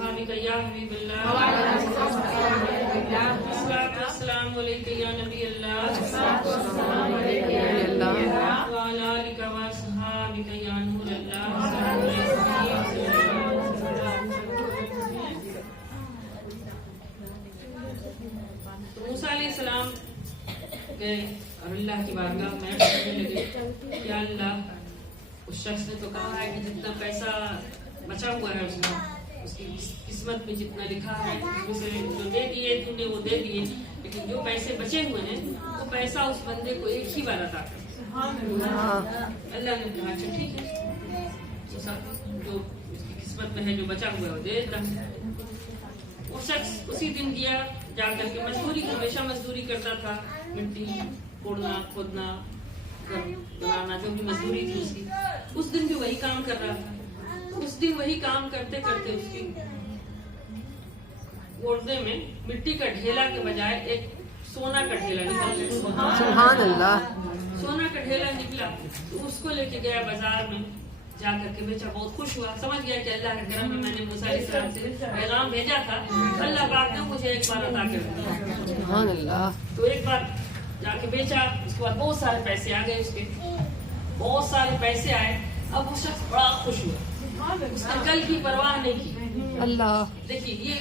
وأصحابك يا حبيب الله الصلاة والسلام عليك يا نبي الله وعلى آلك وأصحابك يا نور الله. تو موسیٰ علیہ السلام گئے اور اللہ کی بارگاہ میں کہنے لگے کہ اللہ اس شخص نے تو کہا ہے کہ جتنا پیسہ بچا ہوا ہے اس کی قسمت میں جتنا لکھا ہے اسے جو دے دیے تم نے وہ دے دیے، لیکن جو پیسے بچے ہوئے ہیں وہ پیسہ اس بندے کو ایک ہی بار عطا کر. اللہ نے کہا اچھا ٹھیک ہے، جو اس کی قسمت میں ہے جو بچا ہوا ہے وہ دے دیتا. وہ شخص اسی دن گیا جا کر کے مزدوری، ہمیشہ مزدوری کرتا تھا، مٹی کوڑنا کھودنا بنانا جو بھی مزدوری تھی اس کی. اس دن بھی وہی کام کر رہا تھا. اس دن وہی کام کرتے کرتے اس کی گردے میں مٹی کا ڈھیلا کے بجائے ایک سونا کا ڈھیلا نکل گیا. سبحان اللہ. سونا کا ڈھیلا نکلا تو اس کو لے کے گیا بازار میں، جا کر کے بیچا. بہت خوش ہوا، سمجھ گیا کہ اللہ کے کرم میں میں نے موسیٰ علیہ السلام سے پیغام بھیجا تھا، اللہ پاک نے مجھے ایک بار عطا کر دیا. سبحان اللہ. تو ایک بار جا کے بیچا، اس کے بعد بہت سارے پیسے آ گئے، اس کے بہت سارے پیسے آئے. اب وہ شخص بڑا خوش ہوا، اس نے کل کی پرواہ نہیں کی. اللہ دیکھیے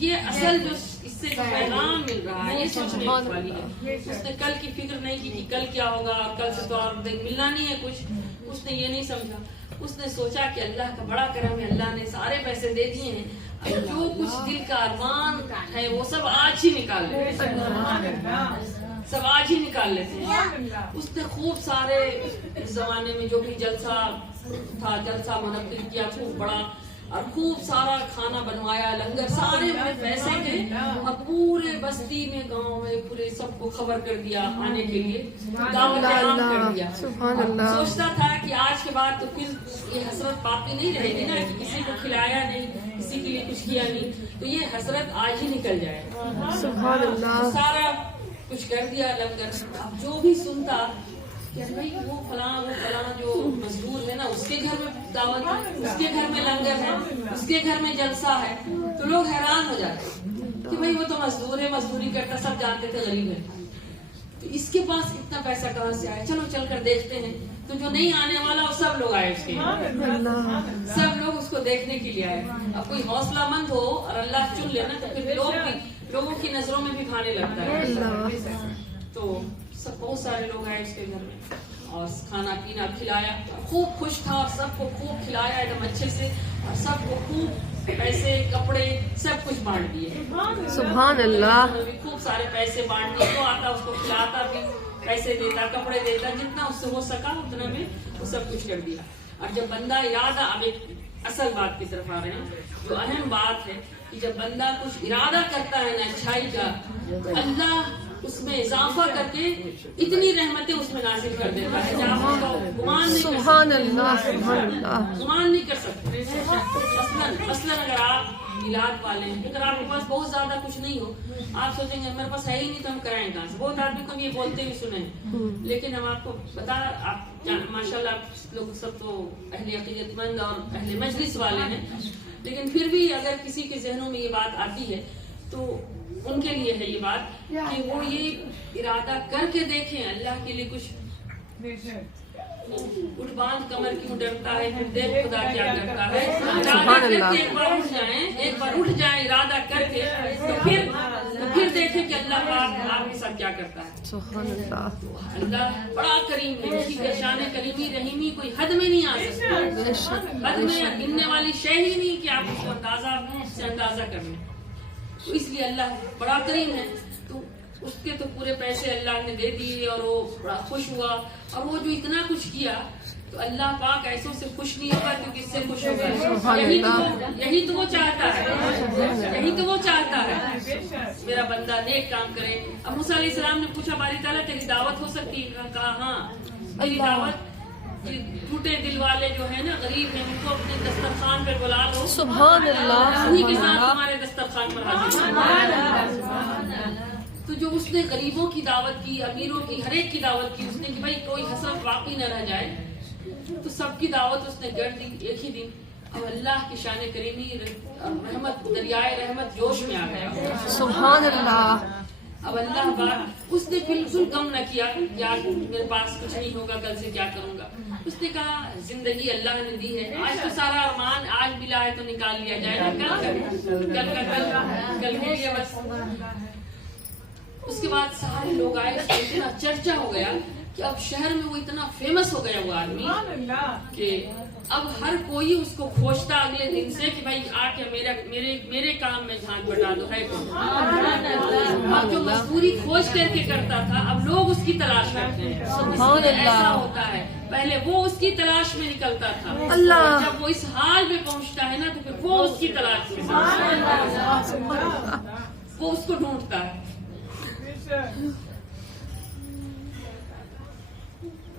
یہ اصل جو اس سے پیغام مل رہا ہے یہ سوچنے والی ہے. اس نے کل کی فکر نہیں کی کہ کل کیا ہوگا، اور کل سے تو اور ملنا نہیں ہے کچھ. اس نے یہ نہیں سمجھا، اس نے سوچا کہ اللہ کا بڑا کرم ہے، اللہ نے سارے پیسے دے دیے ہیں، جو کچھ دل کا ارمان ہے وہ سب آج ہی نکال لیتے ہیں، سب آج ہی نکال لیتے ہیں. اس نے خوب سارے اس زمانے میں جو بھی جلسہ تھا جلسہ منعقد کیا خوب بڑا، اور خوب سارا کھانا بنوایا، لنگر سارے میں پیسے تھے، اور پورے بستی میں گاؤں میں پورے سب کو خبر کر دیا آنے کے لیے، دعوت عام کر دیا. سوچتا تھا کہ آج کے بعد تو پھر یہ حسرت باقی نہیں رہے گی نا کہ کسی کو کھلایا نہیں، کسی کے لیے کچھ کیا نہیں، تو یہ حسرت آج ہی نکل جائے. سبحان اللہ. سارا کچھ کر دیا لنگر. اب جو بھی سنتا کہ بھائی وہ فلاں جو مزدور ہے نا اس کے گھر میں دعوت ہے، اس کے گھر میں لنگر ہے، اس کے گھر میں جلسہ ہے، تو لوگ حیران ہو جاتے کہ بھائی وہ تو مزدور ہے، مزدوری کرتا، سب جانتے تھے غریب ہے، تو اس کے پاس اتنا پیسہ کہاں سے آیا، چلو چل کر دیکھتے ہیں. تو جو نہیں آنے والا وہ سب لوگ آئے اس کے، سب لوگ اس کو دیکھنے کے لیے آئے. اب کوئی حوصلہ مند ہو اور اللہ چن لینا تو پھر لوگوں کی نظروں میں بھی کھانے لگتا ہے. تو سب بہت سارے لوگ آئے اس کے گھر میں اور کھانا پینا کھلایا، خوب خوش تھا اور سب کو خوب کھلایا ایک دم اچھے سے، اور سب کو خوب پیسے کپڑے سب کچھ بانٹ دیے. سبحان اللہ. خوب سارے پیسے بانٹ دیے، جو آتا اس کو کھلاتا بھی، پیسے دیتا، کپڑے دیتا، جتنا اس سے ہو سکا اتنا میں وہ سب کچھ کر دیا. اور جب بندہ ارادہ، اب ایک اصل بات کی طرف آ رہے ہیں جو اہم بات ہے کہ جب بندہ کچھ ارادہ کرتا ہے نا اچھائی کا، تو اللہ اس میں اضافہ کر کے اتنی رحمتیں اس میں نازل کر دیتا ہے کہ آپ اس کا گمان نہیں کر سکتے. مثلاً اگر آپ میلاد والے ہیں، اگر آپ کے پاس بہت زیادہ کچھ نہیں ہو، آپ سوچیں گے میرے پاس ہے ہی نہیں تو ہم کرائیں کہاں سے. بہت آدمی کو یہ بولتے بھی سنے، لیکن ہم آپ کو بتا، آپ ماشاء اللہ لوگ سب تو اہل عقیدت مند اور اہل مجلس والے ہیں، لیکن پھر بھی اگر کسی کے ذہنوں میں یہ بات آتی ہے تو ان کے لیے ہے یہ بات کہ وہ یہ ارادہ کر کے دیکھیں اللہ کے لیے کچھ. اٹھ باندھ کمر کیوں ڈرتا ہے، پھر دیکھ خدا کیا کرتا ہے. ایک بار اٹھ جائیں ارادہ کر کے، تو پھر دیکھیں کہ اللہ پاک آپ کے ساتھ کیا کرتا ہے. اللہ بڑا کریم ہے، اس کی شان کریمی رحیمی کوئی حد میں نہیں آ سکتی، حد میں گننے والی شے ہی نہیں کہ آپ اس کو اندازہ کر لیں. تو اس لیے اللہ بڑا کریم ہے. تو اس کے تو پورے پیسے اللہ نے دے دیے اور وہ بڑا خوش ہوا. اور وہ جو اتنا کچھ کیا تو اللہ پاک ایسوں سے خوش نہیں ہوگا کیونکہ اس سے خوش ہوگا. یہی تو وہ چاہتا ہے، یہی تو وہ چاہتا ہے میرا بندہ نیک کام کرے. اب موسیٰ علیہ السلام نے پوچھا باری تعالیٰ تیری دعوت ہو سکتی ہے؟ کہا ہاں میری دعوت. ٹوٹے دل والے جو ہے نا غریب ہیں ان کو اپنے دسترخوان پہ بلا لو، سبحان اللہ. انہی کے ساتھ ہمارے دسترخوان پر حاضر. تو جو اس نے غریبوں کی دعوت کی، امیروں کی، ہر ایک کی دعوت کی، اس نے کہ بھائی کوئی حسرت باقی نہ رہ جائے، تو سب کی دعوت اس نے کر دی ایک ہی دن. اب اللہ کی شان کریمی رحمت دریائے رحمت جوش میں آ گیا. سبحان اللہ. اب اللہ پاک اس نے بالکل کم نہ کیا کہ آج میرے پاس کچھ نہیں ہوگا کل سے کیا کروں گا. اس نے کہا زندگی اللہ نے دی ہے, آج تو سارا ارمان آج ملا ہے تو نکال لیا جائے گا, کل کے لیے بس. اس کے بعد سارے لوگ آئے, اس کا اتنا چرچا ہو گیا کہ اب شہر میں وہ اتنا فیمس ہو گیا وہ آدمی کہ اب ہر کوئی اس کو کھوجتا اگلے دن سے کہ بھائی آ کے میرے کام میں جھانک بٹا دو ہے کون. اب جو مزدوری کھوج کر کے کرتا تھا اب لوگ اس کی تلاش کرتے ہیں. ایسا ہوتا ہے, پہلے وہ اس کی تلاش میں نکلتا تھا, جب وہ اس حال میں پہنچتا ہے نا تو پھر وہ اس کی تلاش میں وہ اس کو ڈھونڈتا ہے.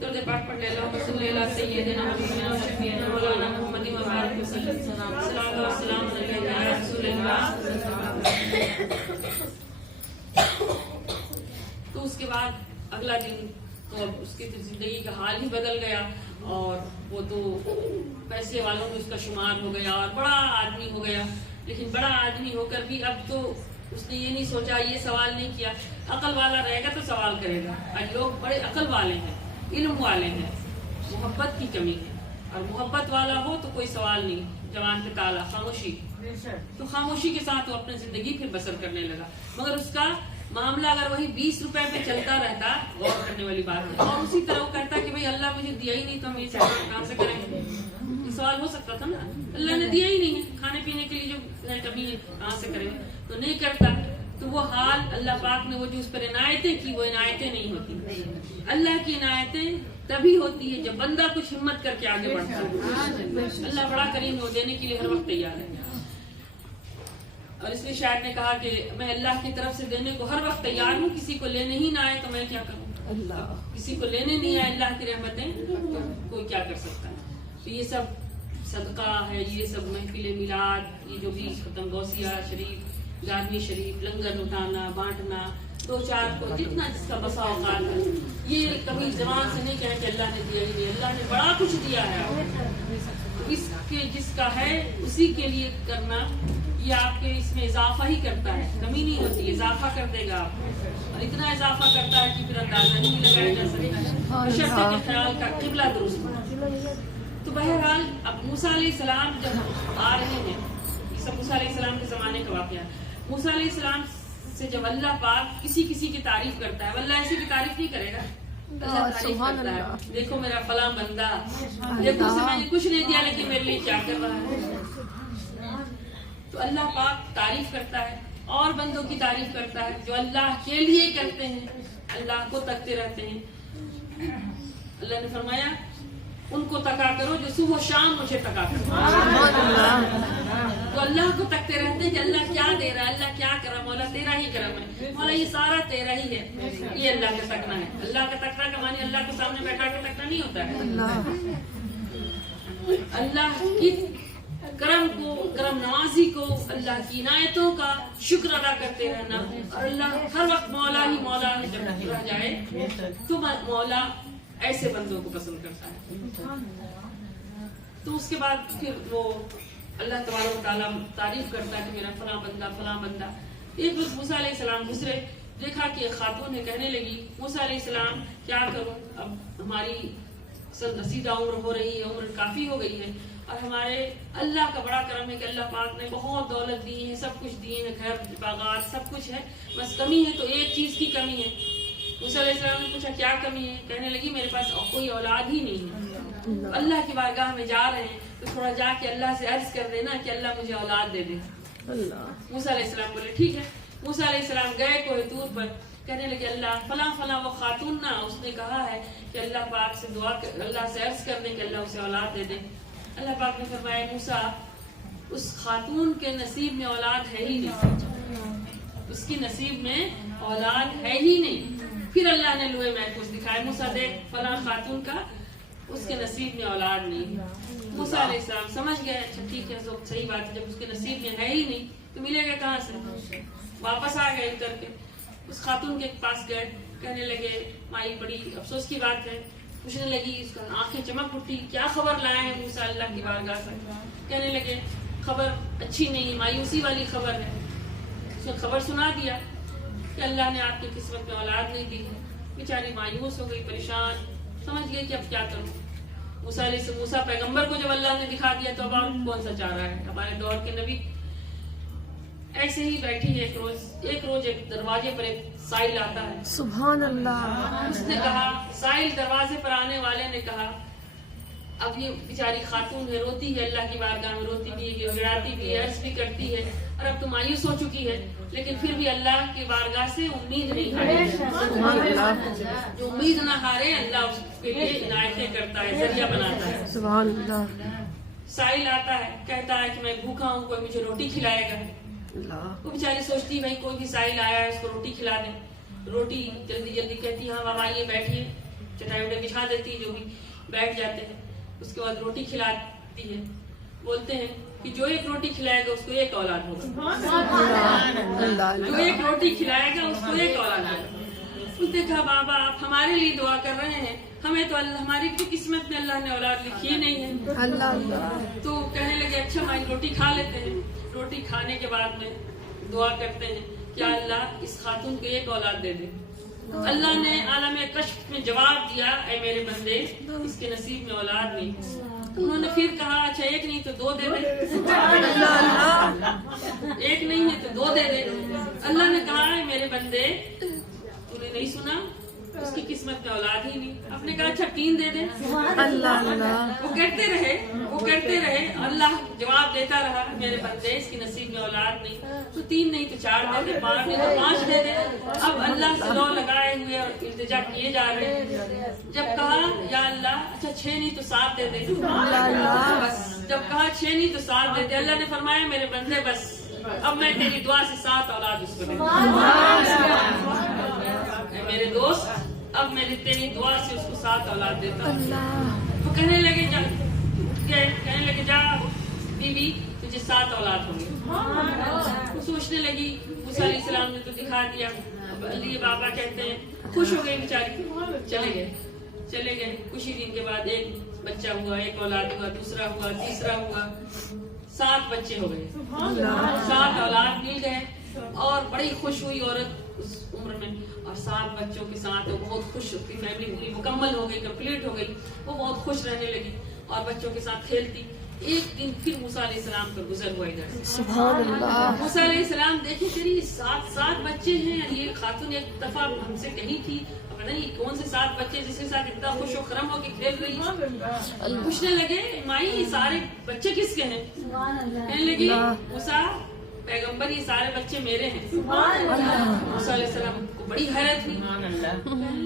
درود پاک پڑھ لے اللہ صلی اللہ سیدنا و شفیعنا مولانا محمد مبارک وسلم. صلوات و سلام علیہ یا رسول اللہ. تو اس کے بعد اگلا دن تو اس کی زندگی کا حال ہی بدل گیا, اور وہ تو پیسے والوں میں اس کا شمار ہو گیا اور بڑا آدمی ہو گیا. لیکن بڑا آدمی ہو کر بھی اب تو اس نے یہ نہیں سوچا, یہ سوال نہیں کیا. عقل والا رہے گا تو سوال کرے گا. آج لوگ بڑے عقل والے ہیں, علم والے ہیں, محبت کی کمی ہے, اور محبت والا ہو تو کوئی سوال نہیں. جوان پہ تالا خاموشی, تو خاموشی کے ساتھ وہ اپنی زندگی پھر بسر کرنے لگا. مگر اس کا معاملہ اگر وہی 20 روپے پہ چلتا رہتا, غور کرنے والی بات ہے. اور اسی طرح وہ کہتا کہ بھائی اللہ مجھے دیا ہی نہیں تو ہم یہ کہاں سے کریں گے. یہ سوال ہو سکتا تھا نا, اللہ نے دیا ہی نہیں ہے, کھانے پینے کے لیے جو کمی ہے کہاں سے کریں, تو نہیں کرتا. تو وہ حال اللہ پاک نے وہ جو اس پر عنایتیں کی وہ عنایتیں نہیں ہوتی. اللہ کی عنایتیں تبھی ہوتی ہے جب بندہ کچھ ہمت کر کے آگے بڑھتا ہے. اللہ بڑا کریم ہے, دینے کے لیے ہر وقت تیار ہے. اور اس لیے شاعر نے کہا کہ میں اللہ کی طرف سے دینے کو ہر وقت تیار ہوں, کسی کو لینے ہی نہ آئے تو میں کیا کروں. کسی کو لینے نہیں آئے اللہ کی رحمتیں تو کوئی کیا کر سکتا ہے. تو یہ سب صدقہ ہے, یہ سب محفل میلاد, یہ جو بھی ختم غوثیہ شریف, گارمی شریف, لنگر اٹھانا بانٹنا, 2-4 کو جتنا جس کا بسا اوقات ہے, یہ کبھی زبان سے نہیں کہیں کہ اللہ نے دیا ہی نہیں. اللہ نے بڑا کچھ دیا ہے. اس کے جس کا ہے اسی کے لیے کرنا, یہ آپ کے اس میں اضافہ ہی کرتا ہے, کمی نہیں ہوتی, اضافہ کر دے گا آپ کو. اور اتنا اضافہ کرتا ہے کہ پھر اندازہ نہیں لگایا جا سکتا. بشرطے کے خیال کا قبلہ درست ہو. تو بہرحال اب موسیٰ علیہ السلام جب آ رہے ہیں, یہ سب موسیٰ علیہ السلام کے زمانے کا واقعہ. موسیٰ علیہ السلام سے جب اللہ پاک کسی کی تعریف کرتا ہے, اللہ ایسی کی تعریف نہیں کرے گا. اللہ تعریف کرتا ہے, دیکھو میرا فلاں بندہ, دیکھو اسے میں نے کچھ نہیں دیا لیکن میرے لیے کیا کر رہا ہے. تو اللہ پاک تعریف کرتا ہے اور بندوں کی تعریف کرتا ہے جو اللہ کے لیے کرتے ہیں, اللہ کو تکتے رہتے ہیں. اللہ نے فرمایا ان کو تکا کرو جو صبح و شام مجھے تکا کرو. تو اللہ کو تکتے رہتے ہیں کہ اللہ کیا دے رہا ہے, اللہ کیا کرا, مولا تیرا ہی کرم ہے, مولا یہ سارا تیرا ہی ہے. یہ اللہ کا تکنا ہے. اللہ کا تکنا کا معنی اللہ کے سامنے بیٹھا کے تکنا نہیں ہوتا ہے. اللہ کی کرم کو, کرم نوازی کو, اللہ کی عنایتوں کا شکر ادا کرتے رہنا. اور اللہ ہر وقت مولا ہی مولا جب رہ جائے تو مولا ایسے بندوں کو پسند کرتا ہے. تو اس کے بعد پھر وہ اللہ تبارک و تعالیٰ تعریف کرتا ہے کہ میرا فلاں بندہ فلاں بندہ. ایک روز موسیٰ علیہ السلام گزرے, دیکھا کہ ایک خاتون ہے, کہنے لگی موسیٰ علیہ السلام کیا کروں, اب ہماری رسیدہ عمر ہو رہی ہے, عمر کافی ہو گئی ہے, اور ہمارے اللہ کا بڑا کرم ہے کہ اللہ پاک نے بہت دولت دی ہے, سب کچھ دیے ہیں, گھر باغات سب کچھ ہے, بس کمی ہے تو ایک چیز کی کمی ہے. موسیٰ علیہ السلام نے پوچھا کیا کمی ہے, کہنے لگی میرے پاس کوئی اولاد ہی نہیں ہے. اللہ کی بارگاہ میں جا رہے ہیں تو تھوڑا جا کے اللہ سے عرض کر دینا کہ اللہ مجھے اولاد دے دے. موسیٰ علیہ السلام بولے ٹھیک ہے. موسیٰ علیہ السلام گئے کوہ طور پر, کہنے لگے اللہ فلاں فلاں وہ خاتون نا, اس نے کہا ہے کہ اللہ پاک سے دعا اللہ سے عرض کر دیں کہ اللہ اسے اولاد دے دے. اللہ پاک نے فرمایا موسیٰ اس خاتون کے نصیب میں اولاد ہے ہی نہیں, اس کی نصیب میں اولاد ہے ہی نہیں. پھر اللہ نے لوہے محفوظ دکھائے, موسیٰ دیکھ فلاں خاتون کا اس کے نصیب میں اولاد نہیں. موسیٰ علیہ السلام سمجھ گئے اچھا ٹھیک ہے صحیح بات ہے, جب اس کے نصیب میں ہے ہی نہیں تو ملے گا کہاں سے. واپس آ گئے اتر کے, اس خاتون کے پاس گئے, کہنے لگے مائی بڑی افسوس کی بات ہے پوچھنے لگی، اس کا آنکھیں چمک اٹھی، کیا خبر لائے ہیں موسیٰ اللہ کی بارگاہ سے؟ کہنے لگے خبر اچھی نہیں، مایوسی والی خبر ہے۔ اس نے خبر سنا دیا کہ اللہ نے آپ کی قسمت میں اولاد نہیں دی ہے۔ بیچاری مایوس ہو گئی، پریشان، سمجھ گئی کہ اب کیا کروں۔ موسیٰ پیغمبر کو جب اللہ نے دکھا دیا تو اب اور کون سا چارہ ہے؟ ہمارے دور کے نبی ایسے ہی بیٹھی ہے۔ ایک روز ایک دروازے پر ایک سائل آتا ہے۔ سبحان اللہ۔ اس نے کہا، سائل دروازے پر آنے والے نے کہا، اب یہ بیچاری خاتون ہے، روتی ہے، اللہ کی بارگاہ میں روتی بھی ہے، گڑاتی بھی ہے، عرض بھی کرتی ہے، اور اب تو مایوس ہو چکی ہے، لیکن پھر بھی اللہ کی بارگاہ سے امید نہیں ہارے۔ سبحان اللہ۔ جو امید نہ ہارے اللہ اس کے لیے عنایتیں کرتا ہے، ذریعہ بناتا ہے۔ سبحان اللہ۔ سائل آتا ہے، کہتا ہے کہ میں بھوکا ہوں، کوئی مجھے روٹی کھلائے گا؟ اللہ۔ وہ بیچاری سوچتی بھائی کوئی بھی سائل آیا ہے، اس کو روٹی کھلا دیں۔ روٹی جلدی جلدی کہتی، ہاں بابا آئیے بیٹھیے، چٹائی وٹائی بچھا دیتی، جو بھی بیٹھ جاتے ہیں۔ اس کے بعد روٹی کھلاتی ہے۔ بولتے ہیں کہ جو ایک روٹی کھلائے گا اس کو ایک اولاد ہوگا، جو ایک روٹی کھلائے گا اس کو ایک اولاد ہوگا۔ اس نے کہا بابا آپ ہمارے لیے دعا کر رہے ہیں، ہمیں تو اللہ، ہماری تو قسمت میں اللہ نے اولاد لکھی ہی نہیں ہے۔ اللہ۔ تو کہنے لگے اچھا ہماری روٹی کھا لیتے ہیں۔ روٹی کھانے کے بعد میں دعا کرتے ہیں کہ اللہ اس خاتون کو ایک اولاد دے دے۔ اللہ نے عالم کشف میں جواب دیا، اے میرے بندے اس کے نصیب میں اولاد نہیں۔ انہوں نے پھر کہا اچھا ایک نہیں تو دو دے دے، ایک نہیں ہے تو دو دے دے۔ اللہ نے کہا اے میرے بندے تو نے نہیں سنا، اس کی قسمت میں اولاد ہی نہیں۔ آپ نے کہا اچھا تین دے دے۔ اللہ۔ وہ کرتے رہے، اللہ جواب دیتا رہا، میرے بندے اس کی نصیب میں اولاد نہیں، تو تین نہیں تو چار دے دے، پانچ نہیں تو پانچ دے دے۔ اب اللہ سے لو لگائے ہوئے اور التجا کیے جا رہے ہیں۔ جب کہا یا اللہ اچھا چھ نہیں تو سات دے دے، بس جب کہا چھ نہیں تو سات دے دے، اللہ نے فرمایا میرے بندے بس اب میں تیری دعا سے 7 اولاد اس کو دے دوں۔ میرے دوست اب میں تیری دعا سے اس کو 7 اولاد دیتا ہوں۔ وہ کہنے لگے جا بیوی تجھے 7 اولاد ہوں گے۔ وہ سوچنے لگی موسیٰ علیہ السلام نے تو دکھا دیا۔ اب علی بابا کہتے ہیں خوش ہو گئی بیچاری، چلے گئے۔ کچھ ہی دن کے بعد ایک بچہ ہوا، ایک اولاد ہوا، دوسرا ہوا، تیسرا ہوا، 7 بچے ہو گئے، 7 اولاد مل گئے، اور بڑی خوش ہوئی عورت اس عمر میں، اور 7 بچوں کے ساتھ وہ بہت خوش، اس کی فیملی پوری مکمل ہو گئی، کمپلیٹ ہو گئی، وہ بہت خوش رہنے لگی اور بچوں کے ساتھ کھیلتی۔ ایک دن پھر موسیٰ علیہ السلام پر گزر ہوا ادھر سے۔ سبحان اللہ۔ موسیٰ علیہ السلام دیکھیں تیری 7 بچے ہیں، یہ خاتون ایک دفعہ ہم سے کہی تھی، پتہ نہیں کون سے 7 بچے جس کے ساتھ اتنا خوش و خرم ہو کے کھیل رہی ہے۔ پوچھنے لگے مائی یہ سارے بچے کس کے ہیں؟ کہنے لگی موسیٰ پیغمبر یہ سارے بچے میرے ہیں۔ موسیٰ علیہ السلام کو بڑی حیرت ہوئی، کہنے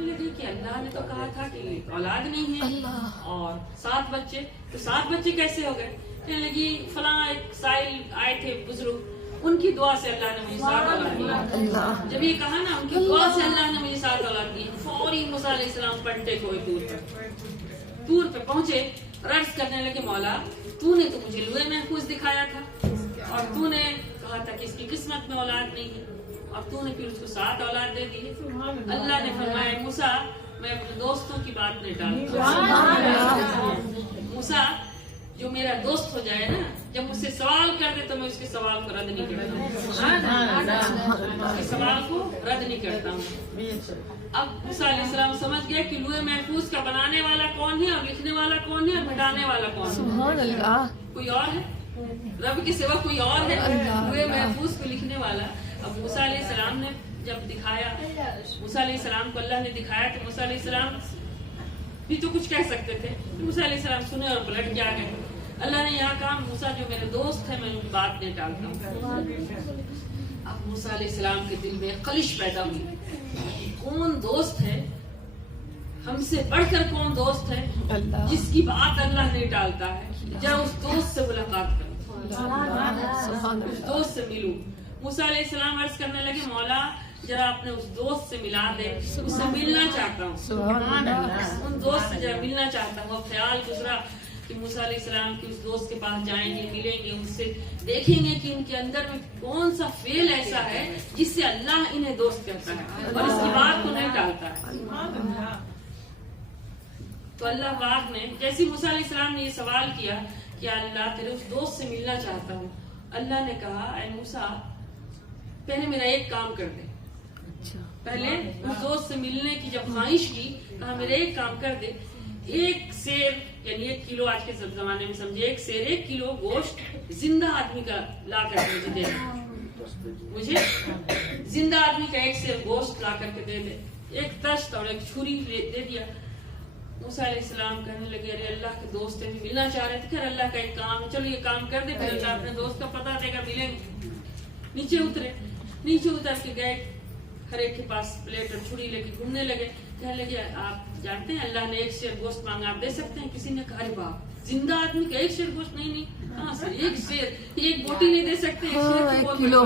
لگے کہ اللہ نے تو کہا تھا کہ اولاد نہیں ہے، اور 7 بچے، تو 7 بچے کیسے ہو گئے؟ کہنے لگی فلاں ایک سائل آئے تھے بزرگ، ان کی دعا سے اللہ نے مجھے 7 اولاد دی۔ جب یہ کہا نا ان کی دعا سے اللہ نے مجھے 7 اولاد دی، فوری موسیٰ علیہ السلام پلٹے کوئی دور پہ پہنچے اور عرض کرنے لگے مولا تو نے تو مجھے لوح محفوظ دکھایا تھا، اور تو نے کہا تھا کہ اس کی قسمت میں اولاد نہیں ہے، اور تو نے پھر اس کو 7 اولاد دے دی۔ اللہ نے فرمایا موسیٰ میں اپنے دوستوں کی بات نہیں ڈالتا، موسیٰ جو میرا دوست ہو جائے نا، جب مجھ سے سوال کر دے تو میں اس کے سوال کو رد نہیں کرتا ہوں، اس کے سوال کو رد نہیں کرتا ہوں۔ اب موسیٰ علیہ السلام سمجھ گیا کہ لوح محفوظ کا بنانے والا کون ہے، اور لکھنے والا کون ہے، اور مٹانے والا کون ہے۔ سبحان اللہ۔ کوئی اور ہے؟ رب کے سوا کوئی اور ہے لوح محفوظ کو لکھنے والا؟ اب موسیٰ علیہ السلام نے جب دکھایا، موسیٰ علیہ السلام کو اللہ نے دکھایا تو موسیٰ علیہ السلام بھی تو کچھ کہہ سکتے تھے، موسیٰ علیہ السلام سنے اور پلٹ کے آ گئے۔ اللہ نے یہاں کہا موسیٰ جو میرے دوست ہیں میں ان کی بات نہیں ٹالتا ہوں۔ اب موسیٰ علیہ السلام کے دل میں خلش پیدا ہوئی، کون دوست ہے ہم سے بڑھ کر، کون دوست ہے جس کی بات اللہ نہیں ٹالتا ہے؟ جا اس دوست سے ملاقات کرو، اس دوست سے ملو۔ موسیٰ علیہ السلام عرض کرنے لگے مولا ذرا اپنے اس دوست سے ملا دے، اس سے ملنا چاہتا ہوں، ان دوست سے ذرا ملنا چاہتا ہوں۔ اب خیال گزرا کہ موسیٰ علیہ السلام کے اس دوست کے پاس جائیں گے، ملیں گے، ان سے دیکھیں گے کہ ان کے اندر میں کون سا فعل ایسا ہے جس سے اللہ انہیں دوست کرتا ہے اور اس کی بات کو نہیں ٹالتا ہے۔ تو اللہ پاک نے جیسے موسیٰ علیہ السلام نے یہ سوال کیا کہ اللہ تیرے اس دوست سے ملنا چاہتا ہوں، اللہ نے کہا اے موسیٰ پہلے میرا ایک کام کر دے. پہلے اس دوست سے ملنے کی جب خواہش کی کہا میرا ایک کام کر دے، ایک سیر یعنی 1 کلو آج کے زمانے میں سمجھے 1 سیر 1 کلو گوشت زندہ آدمی کا لا کر کے دے دے، مجھے زندہ آدمی کا 1 سیر گوشت لا کر کے دے دے. ایک تشت اور ایک چھری دے دیا. موسیٰ علیہ السلام کہنے لگے ارے اللہ کے دوست سے ملنا چاہ رہے تھے، اللہ کا ایک کام ہے، چلو یہ کام کر دے پھر اللہ اپنے دوست کا پتہ دے گا، ملیں گے. نیچے اتر کے گئے، ہر ایک کے پاس پلیٹ اور چھری لے کے گھومنے لگے. کہنے لگے آپ جانتے ہیں اللہ نے 1 سیر گوشت مانگا، آپ دے سکتے ہیں؟ کسی نے کہا ارے باپ زندہ آدمی کا 1 سیر گوشت نہیں ہاں سر 1 سیر 1 بوٹی نہیں دے سکتے، 1 سیر کی کلو.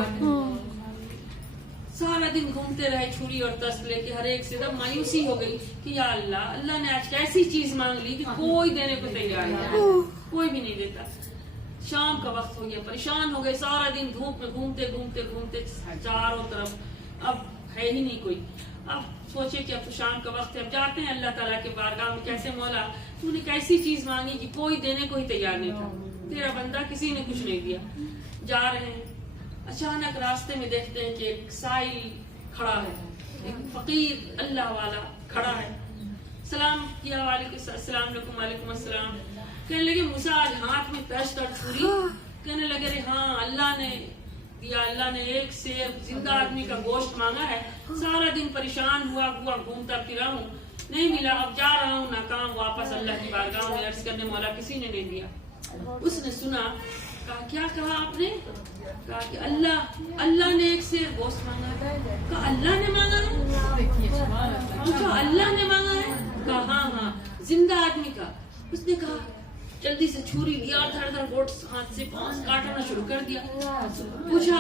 سارا دن گھومتے رہے چھری اور تسبیح لے کے، ہر ایک سے تب مایوسی ہو گئی کہ یا اللہ نے آج کیسی چیز مانگ لی کہ کوئی دینے کو تیار نہیں، کوئی بھی نہیں دیتا. شام کا وقت ہو گیا، پریشان ہو گئے، سارا دن دھوپ میں گھومتے چاروں طرف، اب ہے ہی نہیں کوئی. اب سوچے کہ اب تو شام کا وقت ہے، اب جاتے ہیں اللہ تعالیٰ کے بارگاہ میں، کیسے مولا تو نے کیسی چیز مانگی کہ کوئی دینے کو ہی تیار نہیں تھا، تیرا بندہ کسی نے کچھ نہیں دیا. جا رہے ہیں، اچانک راستے میں دیکھتے ہیں کہ ایک سائل کھڑا ہے، ایک فقیر اللہ والا کھڑا ہے. سلام کیا، وعلیکم السلام علیکم. وعلیکم السلام. کہنے لگے موسیٰ آج ہاتھ میں تشت اور چھری. کہنے لگے رے ہاں اللہ نے دیا، اللہ نے 1 سیر زندہ آدمی کا گوشت مانگا ہے، سارا دن پریشان ہوا گھومتا پھرا ہوں، نہیں ملا، اب جا رہا ہوں ناکام واپس اللہ کی بارگاہ میں عرض کرنے، مولا کسی نے نہیں دیا. اس نے سنا، کہا کیا کہا آپ نے؟ کہا کہ اللہ نے 1 سیر گوشت مانگا ہے. کہا اللہ نے مانگا ہے؟ پوچھا اللہ نے مانگا ہے؟ کہا ہاں زندہ آدمی کا. اس نے کہا جلدی سے چھری لیا، دھڑ دھڑ گوشت ہاتھ سے کاٹنا شروع کر دیا. پوچھا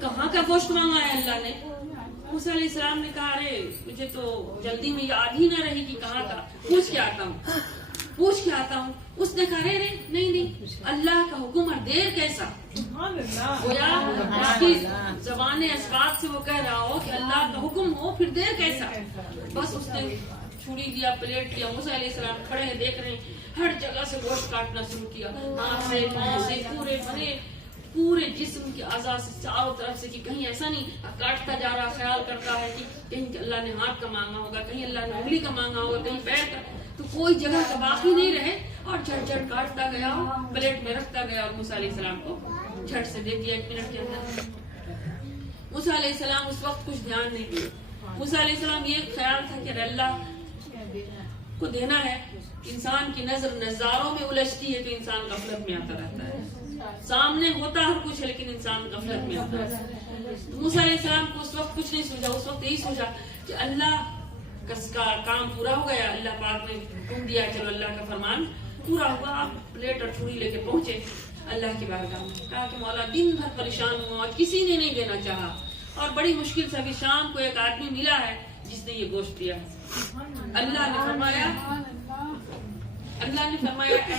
کہاں کا گوشت مانگا ہے اللہ نے؟ موسیٰ علیہ السلام نے کہا ارے مجھے تو جلدی میں یاد ہی نہ رہی کہ کہاں کا، پوچھ کے آتا ہوں. اس نے کہا رے نہیں اللہ کا حکم اور دیر کیسا؟ گویا اس کی زبان اسباب سے وہ کہہ رہا ہو کہ اللہ کا حکم ہو پھر دیر کیسا. بس اس نے چھری دیا، پلیٹ دیا. موسیٰ علیہ السلام کھڑے ہیں، دیکھ رہے ہیں، ہر جگہ سے گوشت کاٹنا شروع کیا، ہاتھ سے پاؤں سے پورے جسم کے اعضاء سے چاروں طرف سے، کہ کہیں ایسا نہیں کاٹتا جا رہا، خیال کرتا ہے کہ کہیں اللہ نے ہاتھ کا مانگا ہوگا، کہیں اللہ نے انگلی کا مانگا ہوگا، کہیں پیر کا، تو کوئی جگہ کا باقی نہیں رہے. اور جھٹ جھٹ کاٹتا گیا، پلیٹ میں رکھتا گیا اور موسیٰ علیہ السلام کو جھٹ سے دے دیا 1 منٹ کے اندر. موسیٰ علیہ السلام اس وقت کچھ دھیان نہیں دیا. موسیٰ علیہ السلام یہ خیال تھا کہ اللہ کو دینا ہے. انسان کی نظر نظاروں میں الجھتی ہے تو انسان غفلت میں آتا رہتا ہے، سامنے ہوتا ہر کچھ ہے لیکن انسان غفلت میں آتا ہے. موسیٰ علیہ السلام کو اس وقت کچھ نہیں سوچا، اس وقت یہی سوچا کہ اللہ کا کام پورا ہو گیا، اللہ پاک نے حکم دیا، چلو اللہ کا فرمان پورا ہوا. آپ پلیٹ اور چھری لے کے پہنچے اللہ کی بارگاہ میں. کہا کہ مولا دن بھر پریشان ہوا اور کسی نے نہیں دینا چاہا، اور بڑی مشکل سے ابھی شام کو ایک آدمی ملا ہے جس نے یہ گوشت دیا. اللہ نے فرمایا اے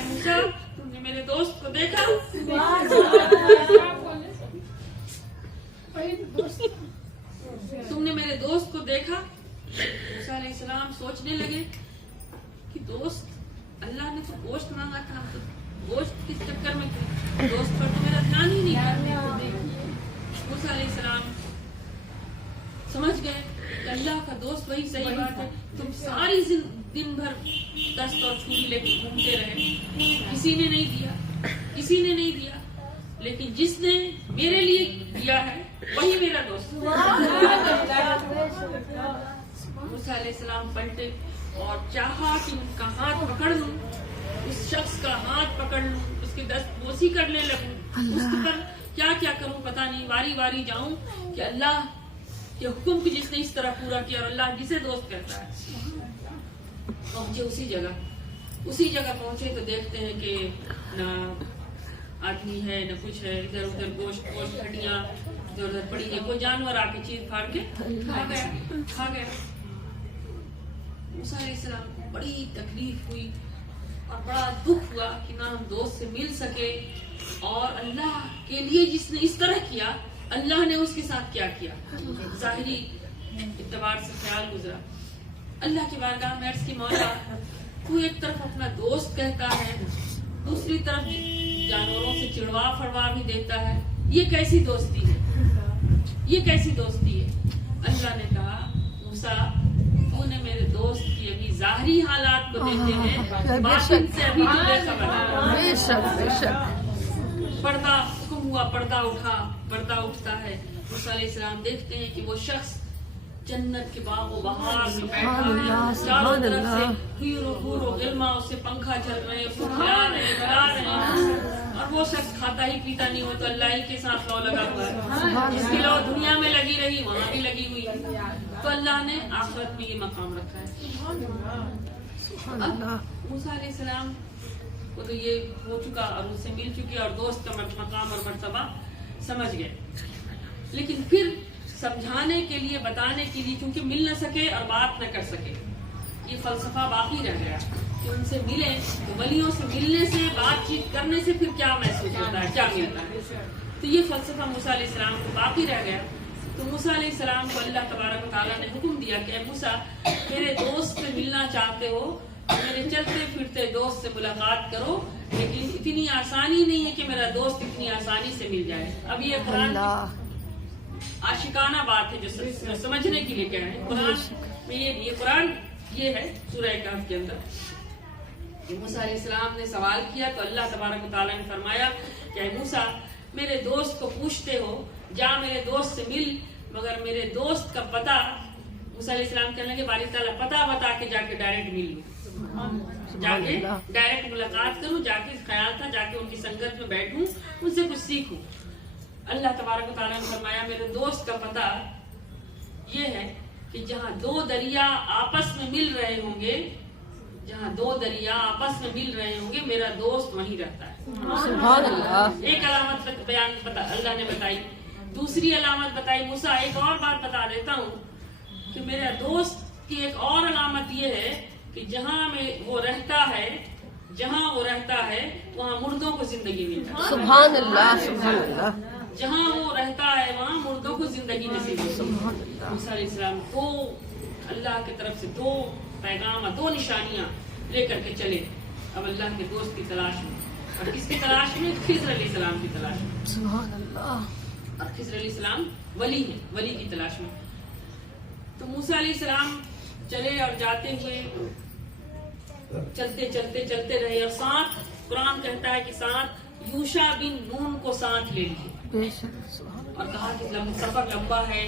موسیٰ تم نے میرے دوست کو دیکھا؟ تم نے میرے دوست کو دیکھا؟ موسیٰ علیہ السلام سوچنے لگے کہ دوست، اللہ نے تو گوشت مانگا تھا، تو گوشت کس چکر میں تھے، دوست پر تو میرا دھیان ہی نہیں. موسیٰ علیہ السلام سمجھ گئے کہ اللہ کا دوست وہی صحیح بات ہے. تم ساری دن بھر دست اور چھری لے کے گھومتے رہے، کسی نے نہیں دیا، لیکن جس نے میرے لیے دیا ہے وہی میرا دوست. موسیٰ علیہ السلام پلٹے اور چاہا کہ ان کا ہاتھ پکڑ لوں، اس شخص کا ہاتھ پکڑ لوں، اس کی دست بوسی کرنے لگوں، اس پر کیا کروں پتا نہیں، واری جاؤں کہ اللہ کے حکم کو جس نے اس طرح پورا کیا اور اللہ جسے دوست کرتا ہے. پہنچے اسی جگہ پہنچے تو دیکھتے ہیں کہ نہ آدمی ہے نہ کچھ ہے، ادھر ادھر گوشت ہڈیاں ادھر ادھر پڑی ہے، کوئی جانور آ کے چیر پھاڑ کے کھا گیا. موسیٰ علیہ السلام کو بڑی تکلیف ہوئی اور بڑا دکھ ہوا کہ نہ ہم دوست سے مل سکے، اور اللہ کے لیے جس نے اس طرح کیا اللہ نے اس کے ساتھ کیا ظاہری اعتبار سے خیال گزرا. اللہ کی بارگاہ میں عرض کی مولا تو ایک طرف اپنا دوست کہتا ہے، دوسری طرف جانوروں سے چڑوا پھڑوا بھی دیتا ہے. یہ کیسی دوستی ہے؟ یہ کیسی دوستی ہے؟ اللہ نے کہا موسیٰ تو نے میرے دوست کی ابھی ظاہری حالات کو دیکھے ہیں، باطن سے ابھی تو بے خبر ہے. بے شک بے شک. پردہ حکم ہوا، پردہ اٹھا، پردہ اٹھتا ہے. موسیٰ علیہ السلام دیکھتے ہیں کہ وہ شخص جنت کے باغ و بہار میں بیٹھا ہے، چاروں طرف سے حور و غلما اس سے پنکھا چل رہے ہیں، اس کو کھلا رہے ہیں، کھلا رہے ہیں، اور وہ شخص کھاتا ہی پیتا نہیں ہو تو اللہ ہی کے ساتھ لو لگا ہوا ہے. جس کی لو دنیا میں لگی رہی وہاں بھی لگی ہوئی ہے. تو اللہ نے آخرت میں یہ مقام رکھا ہے. موسیٰ علیہ السلام کو تو یہ ہو چکا اور ان سے مل چکی اور دوست کا مقام اور مرتبہ سمجھ گئے. لیکن پھر سمجھانے کے لیے، بتانے کے لیے، کیونکہ مل نہ سکے اور بات نہ کر سکے، یہ فلسفہ باقی رہ گیا کہ ان سے ملیں تو ولیوں سے ملنے سے، بات چیت کرنے سے پھر کیا محسوس ہوتا ہے، کیا ملتا ہے. تو یہ فلسفہ موسیٰ علیہ السلام کو باقی رہ گیا. تو موسیٰ علیہ السلام کو اللہ تبارک و تعالیٰ نے حکم دیا کہ اے موسیٰ میرے دوست سے ملنا چاہتے ہو، میرے چلتے پھرتے دوست سے ملاقات کرو، لیکن اتنی آسانی نہیں ہے کہ میرا دوست اتنی آسانی سے مل جائے. اب یہ قرآن عاشقانہ بات ہے جو سمجھنے کے لیے کہہ رہے ہیں. قرآن میں یہ قرآن یہ ہے سورہ کہف کے اندر کہ موسیٰ علیہ السلام نے سوال کیا تو اللہ تبارک و تعالیٰ نے فرمایا کہ اے موسیٰ میرے دوست کو پوچھتے ہو، جا میرے دوست سے مل، مگر میرے دوست کا پتہ. موسیٰ علیہ السلام کہنے لگے باری تعالیٰ پتہ بتا کے جا کے ڈائریکٹ مل لوں، جا کے ڈائریکٹ ملاقات کروں، جا کے خیال تھا جا کے ان کی سنگت میں بیٹھوں، ان سے کچھ سیکھوں. اللہ تبارک و تعالیٰ نے فرمایا میرے دوست کا پتہ یہ ہے کہ جہاں دو دریا آپس میں مل رہے ہوں گے، جہاں دو دریا آپس میں مل رہے ہوں گے میرا دوست وہیں رہتا ہے. سبحان اللہ. ایک علامت اللہ نے بتائی. دوسری علامت بتائی موسیٰ ایک اور بات بتا دیتا ہوں کہ میرا دوست کی ایک اور علامت یہ ہے کہ جہاں وہ رہتا ہے، جہاں وہ رہتا ہے وہاں مردوں کو زندگی ملتا ہے. سبحان اللہ سبحان اللہ. جہاں وہ رہتا ہے وہاں مردوں کو زندگی نصیب ہوتی ہے. موسیٰ علیہ السلام دو اللہ کی طرف سے دو پیغام، دو نشانیاں لے کر کے چلے اب اللہ کے دوست کی تلاش میں. اور کس کی تلاش میں؟ خضر علیہ السلام کی تلاش میں. سبحان اللہ. اور خضر علیہ السلام ولی ہے، ولی کی تلاش میں. تو موسیٰ علیہ السلام چلے اور جاتے ہوئے چلتے چلتے چلتے رہے اور ساتھ قرآن کہتا ہے کہ ساتھ یوشع بن نون کو ساتھ لے لیے اور کہا کہ سفر لمبا ہے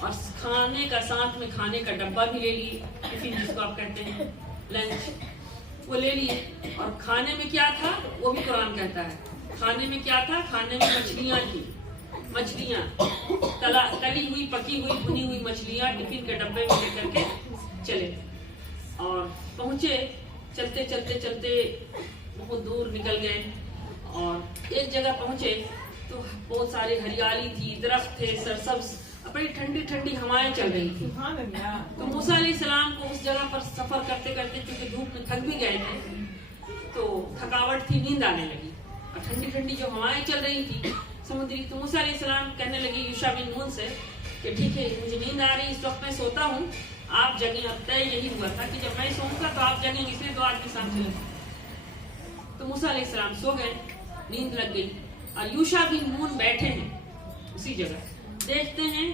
اور کھانے کا ساتھ میں کھانے کا ڈبہ بھی لے لیے، ٹفن جس کو آپ کہتے ہیں، لنچ وہ لے لیے. اور کھانے میں کیا تھا وہ بھی قرآن کہتا ہے. کھانے میں کیا تھا؟ کھانے میں مچھلیاں تھی، مچھلیاں تلی ہوئی، پکی ہوئی، بھنی ہوئی مچھلیاں ٹفن کے ڈبے میں لے کر کے چلے اور پہنچے. چلتے چلتے چلتے بہت دور نکل گئے اور ایک جگہ پہنچے تو بہت ساری ہریالی تھی، درخت تھے سرسبز، بڑی ٹھنڈی ٹھنڈی ہوائیں چل رہی تھی. تو موسیٰ علیہ السلام کو اس جگہ پر سفر کرتے کرتے چونکہ دھوپ میں تھک بھی گئے تھے تو تھکاوٹ تھی، نیند آنے لگی اور ٹھنڈی ٹھنڈی جو ہوائیں چل رہی تھی سمندری. تو موسیٰ علیہ السلام کہنے لگے یوشع بن نون سے کہ ٹھیک ہے مجھے نیند آ رہی، اس وقت میں سوتا ہوں، آپ جگیں. اب طے یہی ہوا تھا کہ جب میں سوؤں گا تو آپ جگیں، اس لیے دو آدمی ساتھ چلے. تو موسیٰ علیہ السلام سو گئے، نیند لگ گئی اور یوشع بن نون بیٹھے ہیں اسی جگہ. دیکھتے ہیں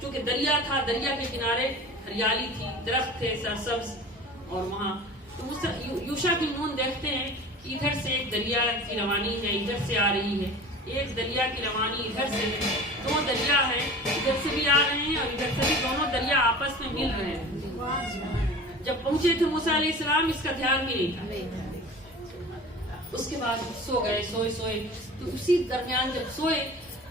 چونکہ دریا تھا، دریا کے کنارے ہریالی تھی، درخت تھے سرسبز اور وہاں. تو یوشع بن نون دیکھتے ہیں کہ ادھر سے ایک دریا کی روانی ہے، ادھر سے آ رہی ہے، ایک دریا کی روانی ادھر سے ہے، دو دریا ہیں، ادھر سے بھی آ رہے ہیں اور ادھر سے بھی، دونوں دریا آپس میں مل رہے ہیں. جب پہنچے تھے موسیٰ علیہ السلام اس کا دھیان بھی نہیں تھا. اس کے بعد سو گئے، سوئے. تو اسی درمیان جب سوئے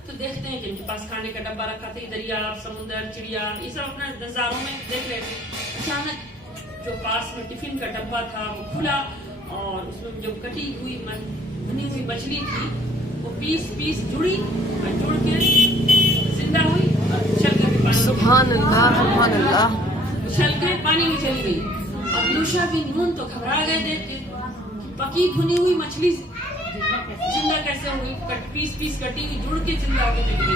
تو دیکھتے ہیں کہ ان کے پاس کھانے کا ڈبہ رکھا تھا، دریا، سمندر، چڑیا، یہ سب اپنے نظاروں میں دیکھ رہے تھے. اچانک جو پاس میں ٹفن کا ڈبہ تھا وہ کھلا اور اس میں جو کٹی ہوئی بھنی ہوئی مچھلی تھی وہ پیس پیس جڑی اور جڑ کے زندہ ہوئی اور اچھل کر پانی. سبحان اللہ سبحان اللہ. اچھل کے پانی میں چلی گئی. اور یوشع بن نون تو گھبرا گئے دیکھ کے، پکی بھنی ہوئی مچھلی زندہ کیسے ہوئی؟ پیس پیس کٹی ہوئی جڑ کے زندہ ہو کے چلی گئی.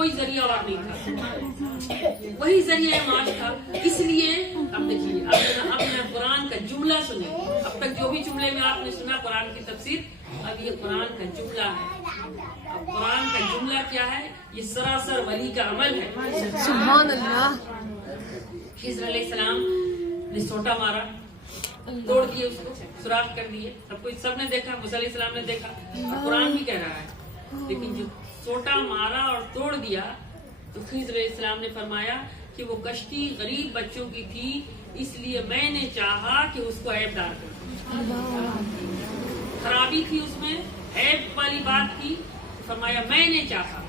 کوئی ذریعہ اور نہیں تھا، وہی ذریعہ معاش تھا. اس لیے اب دیکھیے اپنا قرآن کا جملہ سنیں. اب تک جو بھی جملے میں آپ نے سنا قرآن کی تفسیر، اب یہ قرآن کا جملہ ہے. اب قرآن کا جملہ کیا ہے؟ یہ سراسر ولی کا عمل ہے. سبحان اللہ. خضر علیہ السلام نے سوٹا مارا، توڑ دیے، اس کو سوراخ کر دیے. سب نے دیکھا، موسیٰ علیہ السلام نے دیکھا، اور قرآن بھی کہہ رہا ہے. لیکن جو سوٹا مارا اور توڑ دیا تو خضر علیہ السلام نے فرمایا کہ وہ کشتی غریب بچوں کی تھی، اس لیے میں نے چاہا کہ اس کو عیب دار کر دوں. خرابی تھی اس میں، عیب والی بات تھی. فرمایا میں نے چاہا،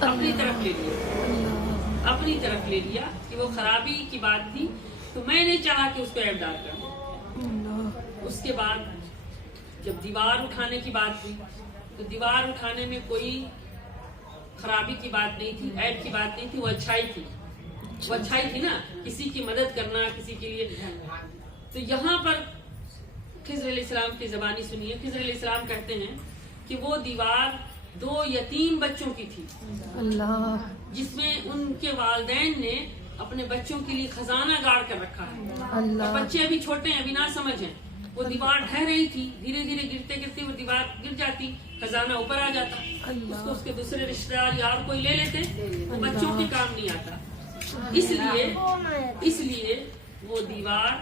اپنی طرف لے لیا، اپنی طرف لے لیا کہ وہ خرابی کی بات تھی تو میں نے چاہا کہ اس کو عیب دار کر دوں. اس کے بعد جب دیوار اٹھانے کی بات ہوئی تو دیوار اٹھانے میں کوئی خرابی کی بات نہیں تھی، عیب کی بات نہیں تھی، وہ اچھائی تھی. وہ اچھائی تھی نا، کسی کی مدد کرنا، کسی کے لیے. تو یہاں پر خضر علیہ السلام کی زبانی سنیے. خضر علیہ السلام کہتے ہیں کہ وہ دیوار 2 یتیم بچوں کی تھی، اللہ، جس میں ان کے والدین نے اپنے بچوں کے لیے خزانہ گاڑ کر رکھا ہے. اور بچے ابھی چھوٹے ہیں، ابھی نہ سمجھ ہیں. وہ دیوار ڈھہ رہی تھی، دھیرے دھیرے گرتے گرتے وہ دیوار گر جاتی، خزانہ اوپر آ جاتا. اس کو اس کے دوسرے رشتہ دار یار کوئی لے لیتے، وہ بچوں کے کام نہیں آتا. اس لیے وہ دیوار،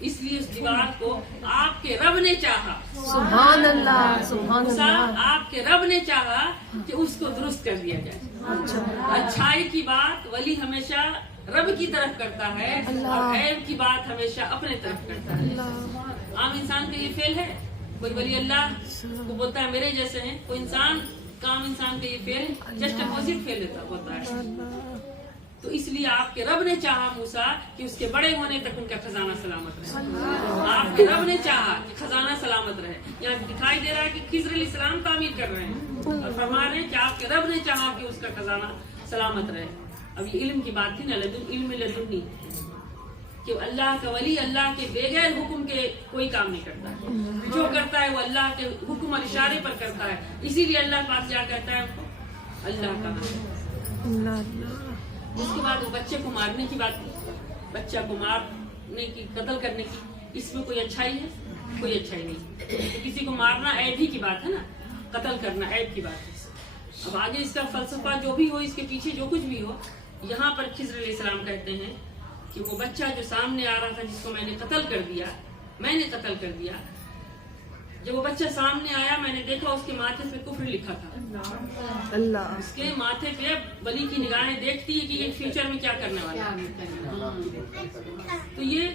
اس لیے اس دیوار کو آپ کے رب نے چاہا. سبحان اللہ، سبحان اللہ. آپ کے رب نے چاہا کہ اس کو درست کر دیا جائے. اچھائی کی بات ولی ہمیشہ رب کی طرف کرتا ہے، اور عیب کی بات ہمیشہ اپنے طرف کرتا ہے. عام انسان کا یہ فعل ہے. کوئی ولی اللہ کو بولتا ہے میرے جیسے ہیں، کوئی انسان کا یہ فعل جسٹ اپوزٹ فعل ہوتا ہے. تو اس لیے آپ کے رب نے چاہا موسیٰ کہ اس کے بڑے ہونے تک ان کا خزانہ سلامت رہے. آپ کے رب نے چاہا کہ خزانہ سلامت رہے. یہاں دکھائی دے رہا ہے کہ خضر علیہ السلام تعمیر کر رہے ہیں اور فرما رہے ہیں کہ آپ کے رب نے چاہا کہ اس کا خزانہ سلامت رہے. اب یہ علم کی بات تھی نا، علم لدنی، کہ اللہ کا ولی اللہ کے بغیر حکم کے کوئی کام نہیں کرتا ہے. جو کرتا ہے وہ اللہ کے حکم اور اشارے پر کرتا ہے. اسی لیے اللہ پاک کیا کہتا ہے، اللہ کا نام. اس کے بعد وہ بچے کو مارنے کی بات کی، بچہ کو مارنے کی، قتل کرنے کی، اس میں کوئی اچھائی ہے؟ کوئی اچھائی نہیں. کسی کو مارنا عیب ہی کی بات ہے نا، قتل کرنا عیب کی بات ہے. اب آگے اس کا فلسفہ جو بھی ہو، اس کے پیچھے جو کچھ بھی ہو، یہاں پر خضر علیہ السلام کہتے ہیں کہ وہ بچہ جو سامنے آ رہا تھا، جس کو میں نے قتل کر دیا، جب وہ بچہ سامنے آیا میں نے دیکھا اس کے ماتھے پہ کفر لکھا تھا. اللہ، اس کے ماتھے پہ ولی کی نگاہیں دیکھتی ہے کہ یہ فیوچر میں کیا کرنے والا ہے. تو یہ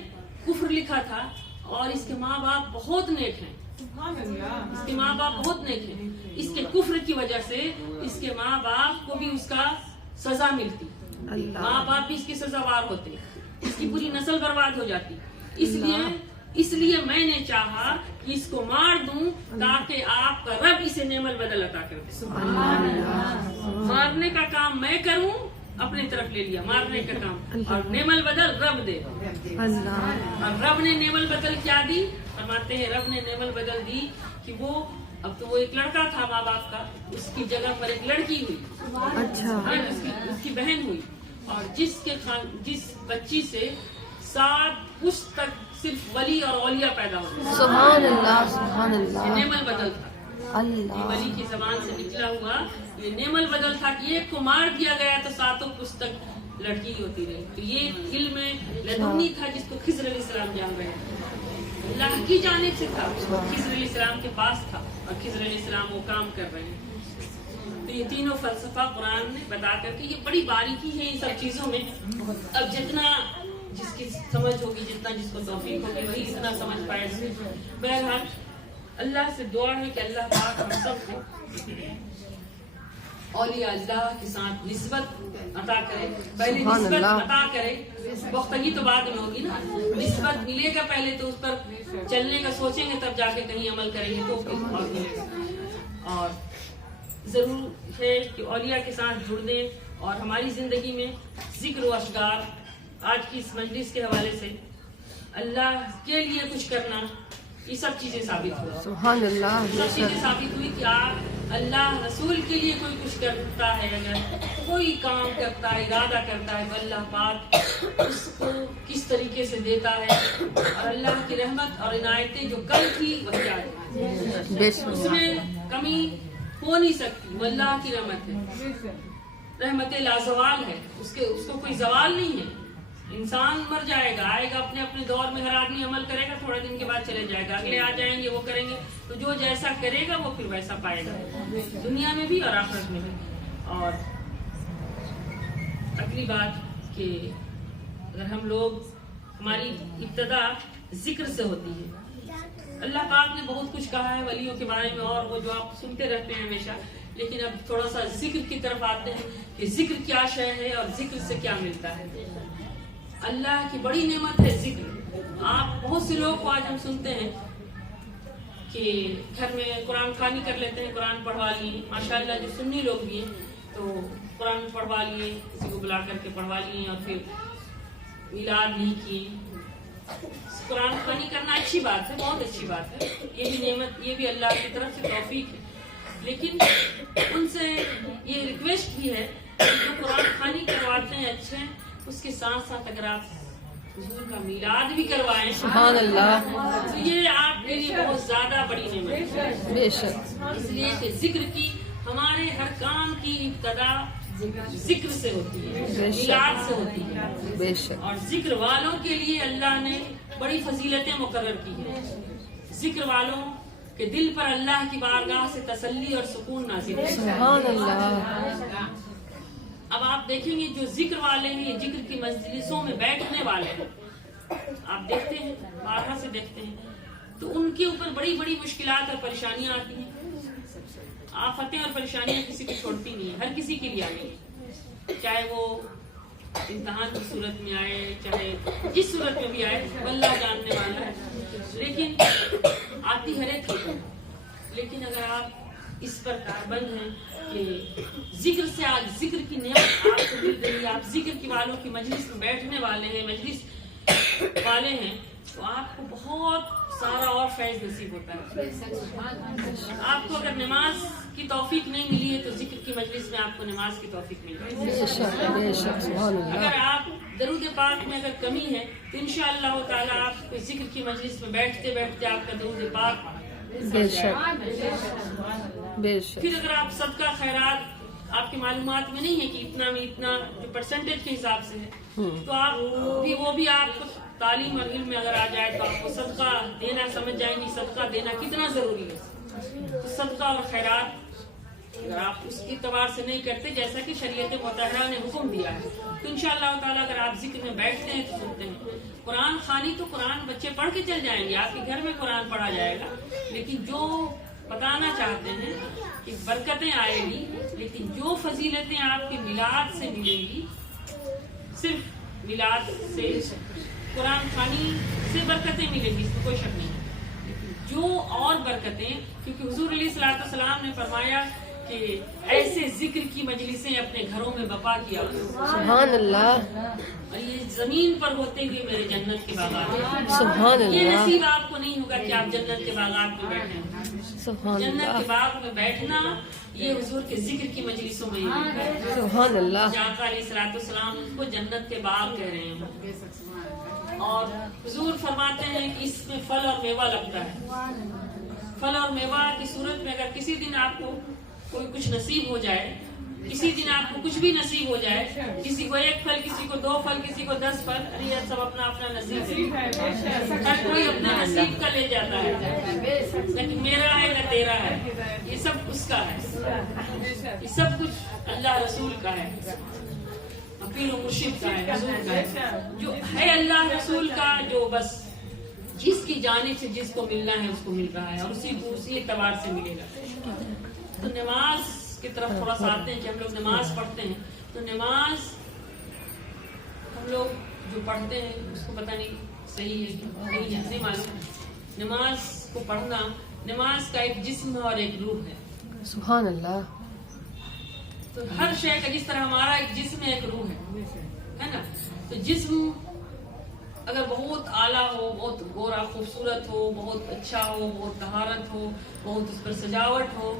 کفر لکھا تھا. اور اس کے ماں باپ بہت نیک ہیں، اس کے ماں باپ بہت نیک ہیں. اس کے کفر کی وجہ سے اس کے ماں باپ کو بھی اس کا سزا ملتی، ماں باپ بھی اس کے سزاوار ہوتے، اس کی پوری نسل برباد ہو جاتی. اس لیے میں نے چاہا کہ اس کو مار دوں تاکہ آپ کا رب اسے نعم البدل عطا کر دے. مارنے کا کام میں کروں، اپنی طرف لے لیا مارنے کا کام، اور نعم البدل رب دے. اور رب نے نعم البدل کیا دی؟ فرماتے ہیں رب نے نعم البدل دی کہ وہ، اب تو وہ ایک لڑکا تھا ماں باپ کا، اس کی جگہ پر ایک لڑکی ہوئی. اچھا، اس کی بہن ہوئی. اور جس بچی سے 7 پشت تک صرف ولی اور اولیاء پیدا ہوتے. سبحان اللہ، سبحان اللہ. یہ نعم البدل تھا. یہ ولی کی زبان سے نکلا ہوا یہ نعم البدل تھا کہ ایک کو مار دیا گیا تو 7 پشت تک لڑکی ہوتی رہی. تو یہ علم لدنی تھا جس کو خضر علیہ السلام جان رہے ہیں. اللہ کی جانب سے تھا، خضر علیہ السلام کے پاس تھا، اور خضر علیہ السلام وہ کام کر رہے ہیں. تو یہ تینوں فلسفہ قرآن نے بتا کر کے، یہ بڑی باریکی ہے ان سب چیزوں میں. اب جتنا جس کی سمجھ ہوگی، جتنا جس کو توفیق ہوگی، وہی اتنا سمجھ پائے. بہرحال اللہ سے دعا ہے کہ اللہ پاک ہم سب کو اولیاء اللہ کے ساتھ نسبت عطا کرے. پہلے نسبت عطا کرے، پختگی تو بعد میں ہوگی نا. نسبت ملے گا پہلے، تو اس پر چلنے کا سوچیں گے، تب جا کے کہیں عمل کریں گے تو پھر اور ملے گا. اور ضرور ہے کہ اولیاء کے ساتھ جڑنے، اور ہماری زندگی میں ذکر و اشعار، آج کی اس مجلس کے حوالے سے اللہ کے لیے کچھ کرنا، یہ سب چیزیں ثابت ہوئی. سبحان اللہ، سب چیزیں ثابت ہوئی کہ آپ اللہ رسول کے لیے کوئی کچھ کرتا ہے، اگر کوئی کام کرتا ہے، ارادہ کرتا ہے، تو اللہ پاک اس کو کس طریقے سے دیتا ہے، اور اللہ کی رحمت اور عنایتیں جو کل تھی وہی آج ہیں، اس میں کمی ہو نہیں سکتی۔ وہ اللہ کی رحمت ہے، رحمت لازوال ہے، اس کو کوئی زوال نہیں ہے۔ انسان مر جائے گا، آئے گا اپنے اپنے دور میں، ہر آدمی عمل کرے گا، تھوڑے دن کے بعد چلے جائے گا، اگلے آ جائیں گے، وہ کریں گے، تو جو جیسا کرے گا وہ پھر ویسا پائے گا، دنیا میں بھی اور آخرت میں بھی۔ اور اگلی بات کہ اگر ہم لوگ، ہماری ابتدا ذکر سے ہوتی ہے۔ اللہ پاک نے بہت کچھ کہا ہے ولیوں کے بارے میں، اور وہ جو آپ سنتے رہتے ہیں ہمیشہ، لیکن اب تھوڑا سا ذکر کی طرف آتے ہیں کہ ذکر کیا شے ہے اور ذکر سے کیا ملتا ہے۔ اللہ کی بڑی نعمت ہے ذکر۔ آپ بہت سے لوگ کو آج ہم سنتے ہیں کہ گھر میں قرآن خوانی کر لیتے ہیں، قرآن پڑھوا لیے، ماشاءاللہ جو سنی لوگ بھی ہیں تو قرآن پڑھوا لیے، کسی کو بلا کر کے پڑھوا لیے، اور پھر میلاد نہیں کیے۔ قرآن خوانی کرنا اچھی بات ہے، بہت اچھی بات ہے، یہ بھی نعمت، یہ بھی اللہ کی طرف سے توفیق ہے، لیکن ان سے یہ ریکویسٹ بھی ہے کہ جو قرآن خوانی کرواتے ہیں اچھے، اس کے ساتھ ساتھ اگر آپ حضور کا میلاد بھی کروائیں، سبحان اللہ، تو یہ آپ کے لیے بہت زیادہ بڑی نعمت ہے۔ بے شک، اس لیے کہ ذکر کی، ہمارے ہر کام کی ابتدا ذکر سے ہوتی ہے، میلاد سے ہوتی ہے، بے شک، اور ذکر والوں کے لیے اللہ نے بڑی فضیلتیں مقرر کی ہیں۔ ذکر والوں کے دل پر اللہ کی بارگاہ سے تسلی اور سکون نازل ہے۔ سبحان اللہ، اب آپ دیکھیں گے جو ذکر والے ہیں، ذکر کی مجلسوں میں بیٹھنے والے ہیں، آپ دیکھتے ہیں، بارہا سے دیکھتے ہیں، تو ان کے اوپر بڑی بڑی مشکلات اور پریشانیاں آتی ہیں۔ آفتیں اور پریشانیاں کسی کو چھوڑتی نہیں ہیں، ہر کسی کے لیے آتی ہیں، چاہے وہ امتحان کی صورت میں آئے، چاہے جس صورت میں بھی آئے، اللہ جاننے والا ہے، لیکن آتی ہر ایک کی۔ لیکن اگر آپ اس پر کاربند ہیں کہ ذکر سے، آج ذکر کی نعمت آپ کو مل رہی ہے، آپ ذکر کی والوں کی مجلس میں بیٹھنے والے ہیں، مجلس والے ہیں، تو آپ کو بہت سارا اور فیض نصیب ہوتا ہے۔ آپ کو اگر نماز کی توفیق نہیں ملی ہے تو ذکر کی مجلس میں آپ کو نماز کی توفیق مل رہی ہے۔ بے شک، بے شک، سبحان اللہ، اگر آپ درود پاک میں اگر کمی ہے تو انشاءاللہ تعالیٰ آپ کو ذکر کی مجلس میں بیٹھتے بیٹھتے آپ کا درود پاک بے شک، بے شک، پھر اگر آپ صدقہ خیرات آپ کی معلومات میں نہیں ہے کہ اتنا میں اتنا جو پرسنٹیج کے حساب سے ہے، تو آپ بھی وہ بھی آپ کو تعلیم اور علم میں اگر آ جائے تو آپ کو صدقہ دینا سمجھ جائیں گی، صدقہ دینا کتنا ضروری ہے۔ تو صدقہ اور خیرات اگر آپ اس کے اعتبار سے نہیں کرتے جیسا کہ شریعت مطہرہ نے حکم دیا ہے، تو انشاءاللہ تعالیٰ اگر آپ ذکر میں بیٹھتے ہیں تو سنتے ہیں۔ قرآن خوانی تو قرآن بچے پڑھ کے چل جائیں گے، آپ کے گھر میں قرآن پڑھا جائے گا، لیکن جو بتانا چاہتے ہیں کہ برکتیں آئے گی، لیکن جو فضیلتیں آپ کے میلاد سے ملیں گی، صرف میلاد سے، قرآن خوانی سے برکتیں ملیں گی، اس میں کوئی شک نہیں ہے، لیکن جو اور برکتیں، کیونکہ حضور علیہ الصلوۃ والسلام نے فرمایا کہ ایسے ذکر کی مجلسیں اپنے گھروں میں بپا کیا، سبحان اللہ، اور یہ زمین پر ہوتے ہوئے میرے جنت کے باغات ہیں۔ سبحان یہ اللہ، نصیب آپ کو نہیں ہوگا کہ آپ جنت کے باغات میں بیٹھیں۔ سبحان جنت کے اللہ، باغ میں بیٹھنا یہ حضور کے ذکر کی مجلسوں میں ہی ملتا ہے۔ سبحان اللہ، آقا علیہ الصلوۃ والسلام ان کو جنت کے باغ کہہ رہے ہیں، اور حضور فرماتے ہیں کہ اس میں پھل اور میوہ لگتا ہے۔ پھل اور میوہ کی صورت میں اگر کسی دن آپ کو کوئی کچھ نصیب ہو جائے، کسی دن آپ کو کچھ بھی نصیب ہو جائے، کسی کو 1 پھل، کسی کو 2 پھل، کسی کو 10 پھل، ارے یہ سب اپنا اپنا نصیب ہے، ہر کوئی اپنا نصیب کا لے جاتا ہے، لیکن میرا ہے نہ تیرا ہے، یہ سب اس کا ہے، یہ سب کچھ اللہ رسول کا ہے، پیر و مرشد کا ہے، حضور کا ہے، جو ہے اللہ رسول کا، جو بس جس کی جانب سے جس کو ملنا ہے اس کو مل رہا ہے، اور اسی اعتبار سے ملے گا۔ تو نماز کی طرف تھوڑا سا آتے ہیں کہ ہم لوگ نماز پڑھتے ہیں، تو نماز ہم لوگ جو پڑھتے ہیں اس کو پتہ نہیں صحیح ہے کہ نہیں معلوم۔ نماز کو پڑھنا، نماز کا ایک جسم اور ایک روح ہے، سبحان اللہ، تو ہر شے کا جس طرح ہمارا ایک جسم ہے، ایک روح ہے نا، تو جسم اگر بہت اعلیٰ ہو، بہت گورا خوبصورت ہو، بہت اچھا ہو، بہت طہارت ہو، بہت اس پر سجاوٹ ہو،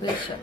بے شک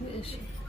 بے شک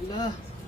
اللہ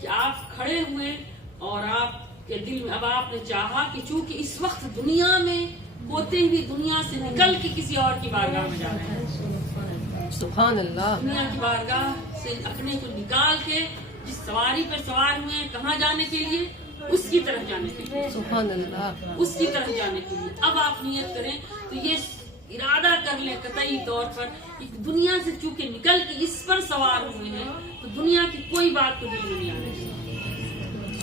کہ آپ کھڑے ہوئے اور آپ کے دل میں اب آپ نے چاہا کہ چونکہ اس وقت دنیا میں ہوتے ہوئے دنیا سے نکل کے کسی اور کی بارگاہ میں جا رہے ہیں، سبحان اللہ، دنیا کی بارگاہ سے اپنے کو نکال کے جس سواری پر سوار ہوئے ہیں کہاں جانے کے لیے، اس کی طرف جانے کے لیے، سبحان اللہ، اس کی طرف جانے کے لیے اب آپ نیت کریں تو یہ ارادہ کر لیں قطعی طور پر کہ دنیا سے چونکہ نکل کے اس پر سوار ہوئے ہیں تو دنیا کی کوئی بات تو دل میں نہیں آنے،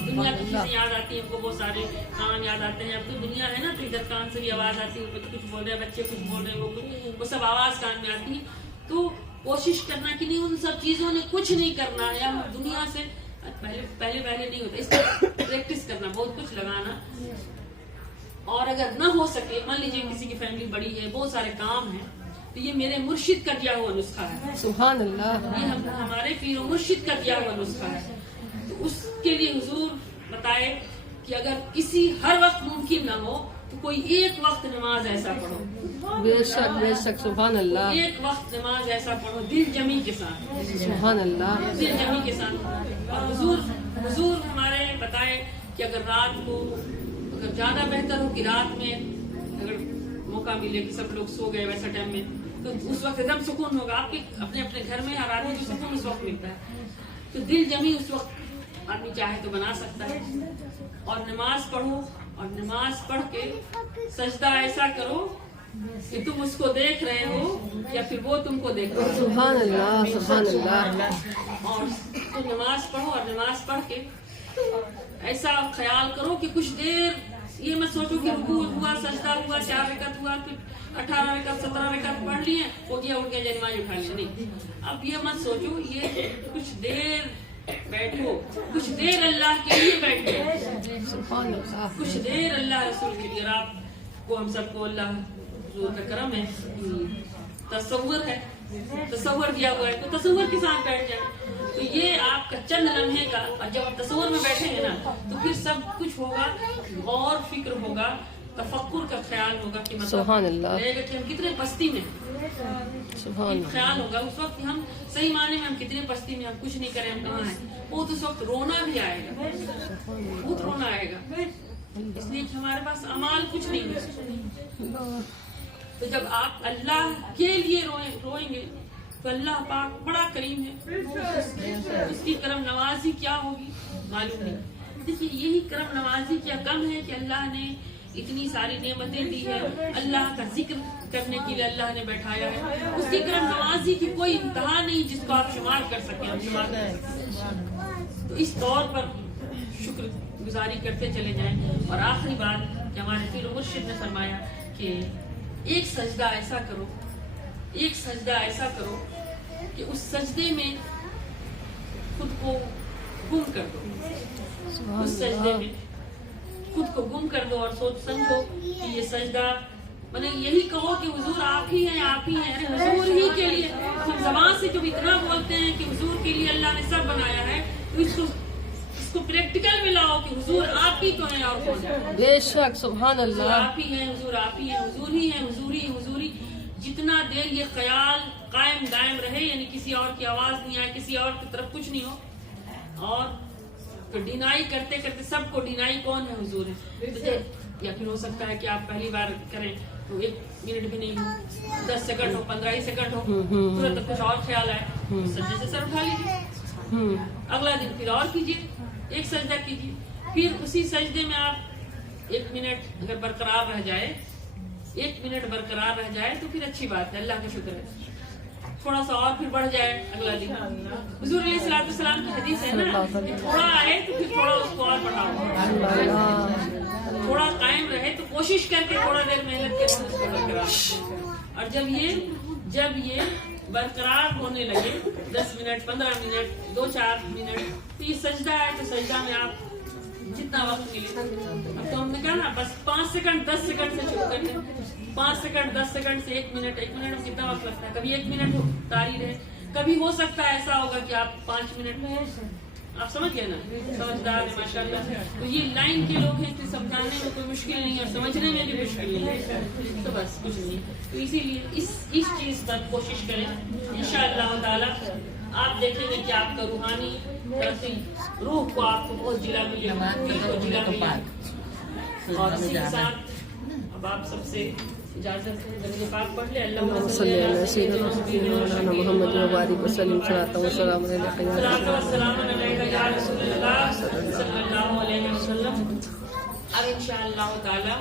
دنیا کی چیزیں یاد آتی ہیں، ہم کو بہت سارے کام یاد آتے ہیں، اب تو دنیا ہے نا تو ادھر کان سے بھی آواز آتی ہے، کچھ بول رہے ہیں بچے، کچھ بول رہے ہیں، وہ سب آواز کان میں آتی ہے، تو کوشش کرنا کہ نہیں ان سب چیزوں نے کچھ نہیں کرنا ہے، ہم دنیا سے پہلے نہیں ہوتا، اس پر پریکٹس کرنا، بہت کچھ لگانا، اور اگر نہ ہو سکے مان لیجیے کسی کی فیملی بڑی ہے، بہت سارے کام ہیں، تو یہ میرے مرشد کا دیا ہوا نسخہ ہے، سبحان اللہ، یہ ہمارے پیر و مرشد کا دیا ہوا نسخہ ہے، تو اس کے لیے حضور بتائے کہ اگر کسی ہر وقت ممکن نہ ہو تو کوئی ایک وقت نماز ایسا پڑھو، بے شک سبحان اللہ، ایک وقت نماز ایسا پڑھو دل جمی کے ساتھ، سبحان اللہ، دل جمی کے ساتھ، اور حضور ہمارے بتائے کہ اگر رات کو اگر زیادہ بہتر ہو کہ رات میں اگر موقع ملے کہ سب لوگ سو گئے ویسا ٹائم میں تو اس وقت ایک دم سکون ہوگا، آپ کے اپنے اپنے گھر میں ہر آدمی کو سکون اس وقت ملتا ہے، تو دل جمی اس وقت آدمی چاہے تو بنا سکتا ہے، اور نماز پڑھو، اور نماز پڑھ کے سجدہ ایسا کرو کہ تم اس کو دیکھ رہے ہو یا پھر وہ تم کو دیکھ رہے ہو، سبحان اللہ، سبحان اللہ، اور تم نماز پڑھو، اور نماز پڑھ کے ایسا خیال کرو کہ کچھ دیر یہ مت سوچو کہ رکوع ہوا، سجدہ ہوا، 4 رکعت ہوا، پھر 18 رکعت 17 رکعت پڑھ لیے، ہو گیا اٹھ گیا نماز اٹھا لیا، نہیں، اب یہ مت سوچو، یہ کچھ دیر بیٹھو، کچھ دیر اللہ کے لیے بیٹھو، سبحان اللہ، کچھ دیر اللہ رسول کے لیے، اور آپ کو ہم سب کو اللہ حضور کا کرم ہے، تصور ہے، تصور دیا ہوا ہے تو تصور کے ساتھ بیٹھ جائیں، تو یہ آپ کا چند لمحے کا، اور جب آپ تصور میں بیٹھیں گے نا تو پھر سب کچھ ہوگا، غور فکر ہوگا، تفکر کا خیال ہوگا کہ سبحان اللہ، لگے گا کہ ہم کتنے پستی میں، سبحان اللہ، خیال ہوگا اس وقت کہ ہم صحیح معنی میں ہم کتنے پستی میں، ہم کچھ نہیں کریں، ہم کہاں ہیں، وہ تو اس وقت رونا بھی آئے گا، بہت رونا آئے گا، اس لیے کہ ہمارے پاس اعمال کچھ نہیں ہے، تو جب آپ اللہ کے لیے روئیں گے تو اللہ پاک بڑا کریم ہے، اس کی کرم نوازی کیا ہوگی معلوم نہیں، دیکھیے یہی کرم نوازی کیا کم ہے کہ اللہ نے اتنی ساری نعمتیں دی ہے، اللہ کا ذکر کرنے کے لیے اللہ نے بیٹھایا ہے، اس کی کرم نوازی کی کوئی انتہا نہیں جس کو آپ شمار کر سکیں، ہم شمار کر سکیں، تو اس طور پر شکر گزاری کرتے چلے جائیں، اور آخری بات کہ ہمارے پیر و مرشد نے فرمایا کہ ایک سجدہ ایسا کرو، ایک سجدہ ایسا کرو کہ اس سجدے میں خود کو گم کر دو، اس سجدے میں خود کو گم کر دو، اور سوچ سمجھو کہ یہ سجدہ میں نے یہی کہو کہ حضور آپ ہی ہیں، آپ ہی ہیں، حضور ہی کے لیے، ہم زبان سے جب اتنا بولتے ہیں کہ حضور کے لیے اللہ نے سب بنایا ہے تو اس کو پریکٹیکل میں لاؤ کہ حضور آپ ہی تو ہیں اور کون ہے، بے شک سبحان حضور اللہ، آپ ہی ہیں، حضور آپ ہی ہیں، حضور ہی ہیں، حضوری، جتنا دیر یہ خیال قائم دائم رہے، یعنی کسی اور کی آواز نہیں آئے، کسی اور کی طرف کچھ نہیں ہو، اور تو ڈینائی کرتے کرتے سب کو ڈینائی کون ہے، حضور ہے، یا پھر ہو سکتا ہے کہ آپ پہلی بار کریں تو 1 منٹ بھی نہیں ہو، 10 سیکنڈ ہو، 15 ہی سیکنڈ ہو، ترنت کچھ اور خیال آئے، سجدے سے سر اٹھا لیجیے، اگلا دن پھر اور کیجیے، ایک سجدہ کیجیے، پھر اسی سجدے میں آپ 1 منٹ اگر برقرار رہ جائے، 1 منٹ برقرار رہ جائے تو پھر اچھی بات ہے، اللہ کا شکر ہے، تھوڑا سا اور پھر بڑھ جائے اگلا دن، حضور علیہ الصلوۃ والسلام کی حدیث ہے نا کہ تھوڑا آئے تو پھر تھوڑا اس کو اور بڑھاؤ، تھوڑا قائم رہے تو کوشش کر کے تھوڑا دیر محنت کر کے اس کو برقرار، اور جب یہ برقرار ہونے لگے 10 منٹ 15 منٹ 2-4 منٹ تو یہ سجدہ ہے، تو سجدہ میں آپ جتنا وقت ملے، اب تو ہم نے کہا نا بس 5 سیکنڈ 10 سیکنڈ سے شروع کرتے ہیں، 5 سیکنڈ 10 سیکنڈ سے 1 منٹ میں کتنا وقت لگتا ہے، کبھی 1 منٹ تاری رہے، کبھی ہو سکتا ہے ایسا ہوگا کہ آپ 5 منٹ میں آپ سمجھ گئے نا, سمجھدار ہے ماشاءاللہ. تو یہ لائن کے لوگ ہیں کہ سمجھانے میں کوئی مشکل نہیں ہے اور سمجھنے میں بھی مشکل نہیں ہے, تو بس کچھ نہیں. تو اسی لیے اس چیز پر کوشش کریں انشاءاللہ تعالی. آپ دیکھیں گے کہ آپ کا روحانی ترقی, روح کو آپ کو بہت جلا ملے گا, دل کو جلا ملے گا. اور اسی کے ساتھ اب آپ سب سے اجازت ہے, درود پاک پڑھ لیں. اللہم صلی اللہ علیہ سیدنا محمد و بارک وسلم صلاۃ و سلام علیک یا صلاۃ و سلام علیک یا رسول اللہ صلی اللہ علیہ وسلم. اب انشاءاللہ تعالی